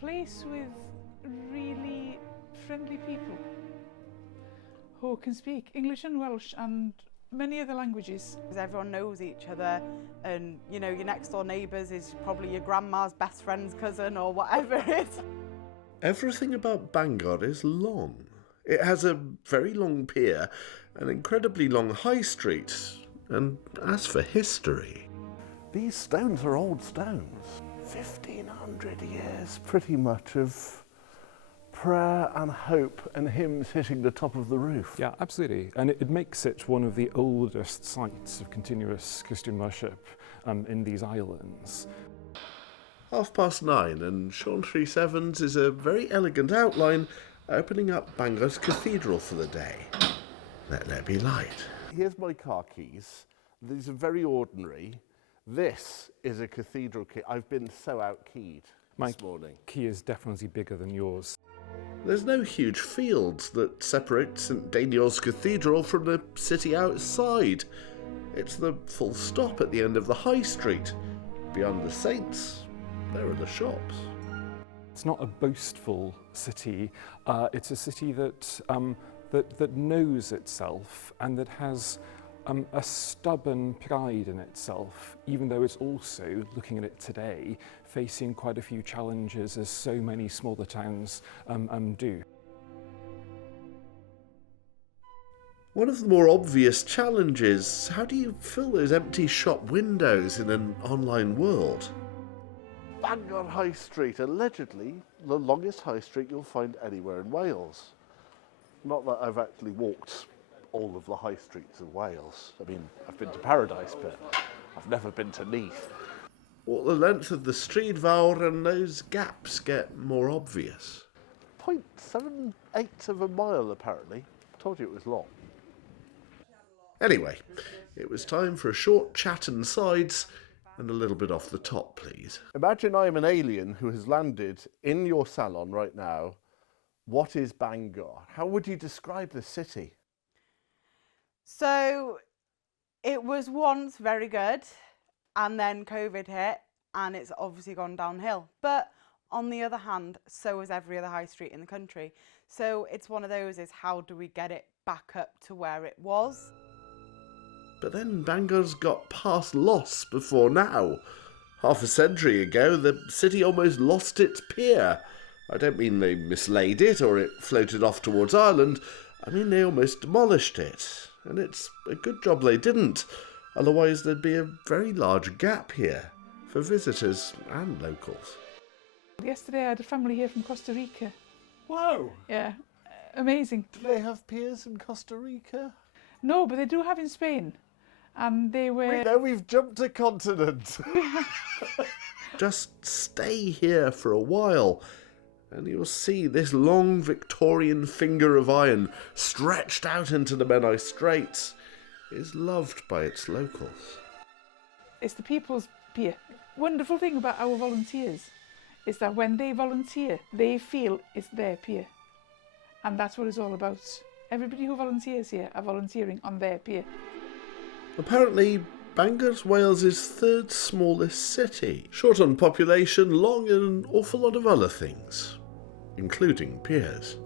place with really friendly people who can speak English and Welsh and many other languages. Because everyone knows each other, and you know, your next door neighbours is probably your grandma's best friend's cousin or whatever it is. Everything about Bangor is long. It has a very long pier, an incredibly long high street, and as for history... These stones are old stones. 1,500 years, pretty much, of prayer and hope and hymns hitting the top of the roof. Yeah, absolutely. And it makes it one of the oldest sites of continuous Christian worship in these islands. 9:30 and Chauntry Sevens is a very elegant outline opening up Bangor's cathedral for the day. Let there be light. Here's my car keys. These are very ordinary. This is a cathedral key. I've been so out-keyed this morning. My key is definitely bigger than yours. There's no huge fields that separate St Dainiol's Cathedral from the city outside. It's the full stop at the end of the high street. Beyond the saints, there are the shops. It's not a boastful city. It's a city that that knows itself and that has a stubborn pride in itself, even though it's also, looking at it today, facing quite a few challenges as so many smaller towns do. One of the more obvious challenges, how do you fill those empty shop windows in an online world? Bangor High Street, allegedly the longest high street you'll find anywhere in Wales. Not that I've actually walked all of the high streets of Wales. I mean, I've been to Paradise, but I've never been to Neath. What the length of the street Fawr and those gaps get more obvious. 0.78 of a mile, apparently. I told you it was long. Anyway, it was time for a short chat and sides and a little bit off the top, please. Imagine I'm an alien who has landed in your salon right now. What is Bangor? How would you describe the city? So it was once very good, and then COVID hit and it's obviously gone downhill. But on the other hand, so is every other high street in the country. So it's one of those, is how do we get it back up to where it was? But then Bangor's got past loss before now. Half a century ago, the city almost lost its pier. I don't mean they mislaid it or it floated off towards Ireland. I mean they almost demolished it. And it's a good job they didn't. Otherwise there'd be a very large gap here for visitors and locals. Yesterday I had a family here from Costa Rica. Wow! Yeah, amazing. Do they have piers in Costa Rica? No, but they do have in Spain. And they were... We know we've jumped a continent. Just stay here for a while and you'll see this long Victorian finger of iron stretched out into the Menai Straits is loved by its locals. It's the people's pier. Wonderful thing about our volunteers is that when they volunteer, they feel it's their pier. And that's what it's all about. Everybody who volunteers here are volunteering on their pier. Apparently, Bangor's Wales's third smallest city, short on population, long in an awful lot of other things, including piers.